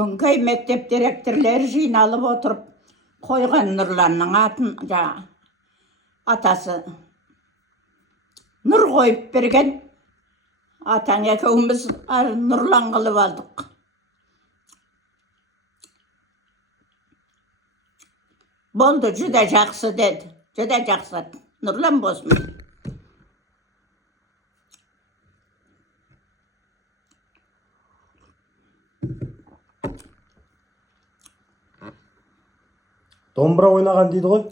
Өңкей мектеп директорлері жиналып отырып қойған Нұрланның атын, атасы Нұр қойып берген. Атаң екеуміз Нұрлан қылып алдық. Болды, жүдә жақсы деді. Жүдә жақсы. Нұрлан болсын. Домбыра ойнаған дейді ғой.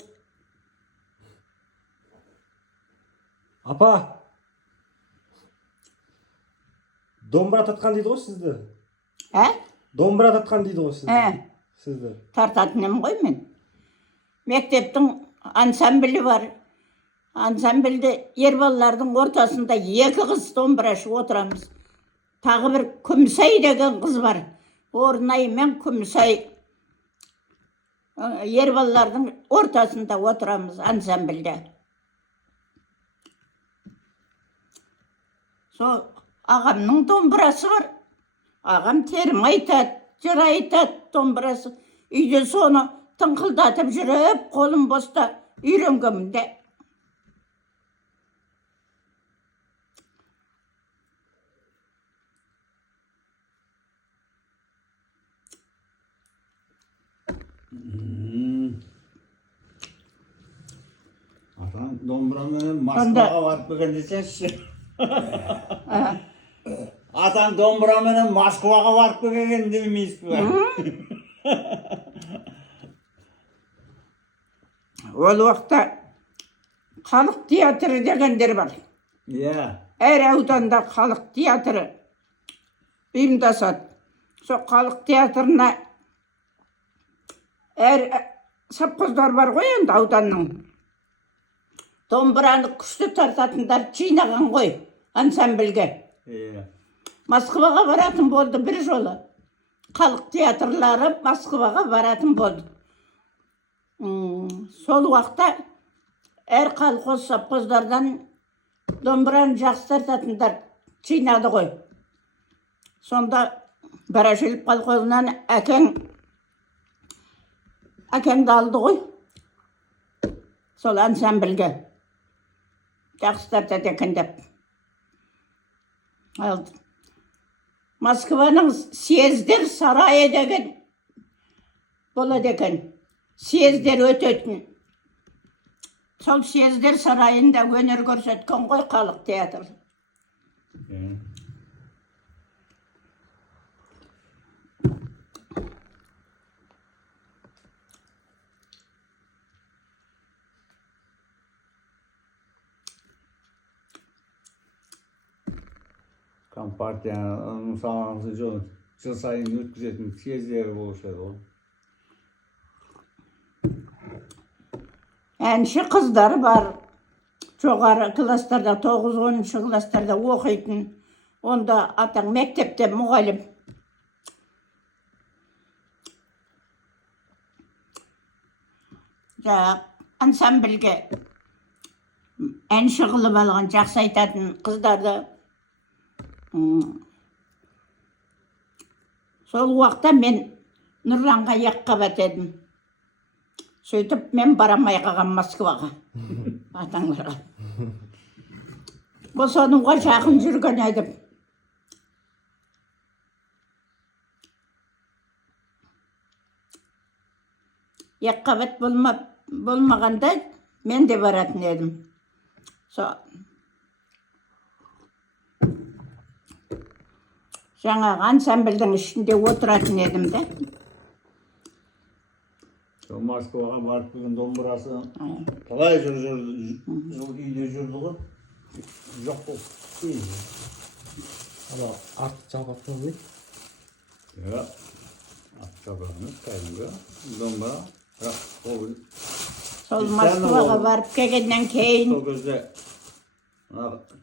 Апа, домбыра татқан дейді ғой сізді. Домбыра татқан дейді ғой сізді. Тартатыным ғой мен. Мектептің ансамблі бар. Ансамбльде ер балалардың ортасында екі қыз домбырашы отырамыз. Тағы бір Күмсай деген қыз бар. Орнай мен Күмсай. Ер балалардың ортасында отырамыз ансамбльде. Сол ағамның домбырасы бар. Ағам терім айтады, жыр айтады домбырасы. Үйде соны тыңқылдатып жүріп, қолым боста үйренгенмін. Атаң домбырамен Москваға барып келген десеңізші. Атаң домбырамен Москваға барып келген демейсіз бе? Ол уақытта халық театры дегендер бар. Әр ауданда халық театры ұйымдасады. Сол халық театрына әр совхоздар бар ғой енді ауданның. Домбыраны күшті тартатындар жинаған ғой ансамбльге. Москваға баратын болды бір жолы. Халық театрлары Москваға баратын болды. Сол уақытта әр колхоз совхоздардан домбыраны жақсы тартатындар жинады ғой. Сонда Барашилов колхозынан әкеңді алды ғой. Сол ансамбльге. Жақсы тартады екен деп. Алды. Москваның съездер сарайы деген болады екен. Съездер өтетін. Сол съездер сарайында өнер көрсеткен ғой халық театры. Компартияның салаңызы жыл сайын өткізетін съездері болушы еді ғой. Әнші қыздар бар. Жоғары кластарда, 9-10 кластарда оқитын. Онда атаң мектепте мұғалім. Ансамбльге әнші қылып алған, жақсы айтатын қыздарды. Сол уақытта мен Нұрланға Яққабат едім. Сөйтіп мен барамай қалған Москваға. Атаңларға. Босануға жақын жүрген едім. Яққабат болмағанда мен де баратын едім. Жаңағы ансамбльдің ішінде отыратын едім де. Москваға барып келген домбырасы қалай жыл үйде жүрді ғой? Жоқ болды. Ала арт жалғатқан ғой? Арт жалғатқан кәдімгі домбыра. Сол Москваға барып келгеннен кейін сол кезде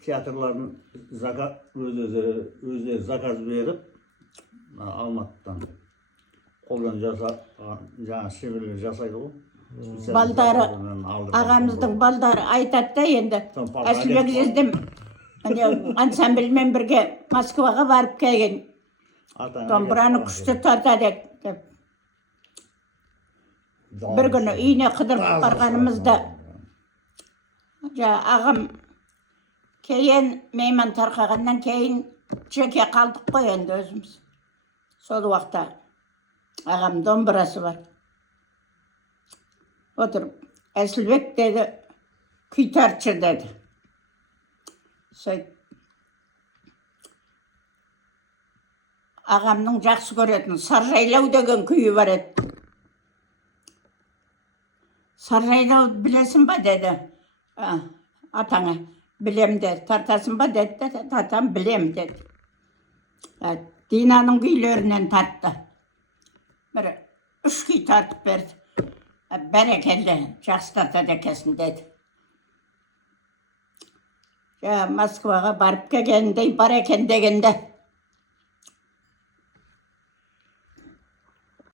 театрлардың өздері заказ беріп Алматыдан қолдан жаңа шеберлік жасайды ғой. Балдары, ағамыздың балдары айтады да енді. Әсілбек жездем ансамбльмен бірге Москваға барып келген. домбыраны күшті тартады деп. Bir күні үйіне қыдырып барғанымызда ағам кейін мейман тарқағаннан кейін жеке қалдық қой енді өзіміз. Сол уақытта ағам домбырасы бар. Отырып, Әсілбек деді, күй тартшы деді. Сөйт. Ағамның жақсы көретін Саржайлау деген күйі бар еді. Саржайлау білесің ба деді атаңа. Білем деді. Тартасың ба деді. Тартам білем деді. Динаның күйлерінен тартты. Бір 3 күй тартып берді. Бәрекелді, жақсы тартады екенсің деді. Москваға барып келгендей бар екен дегенде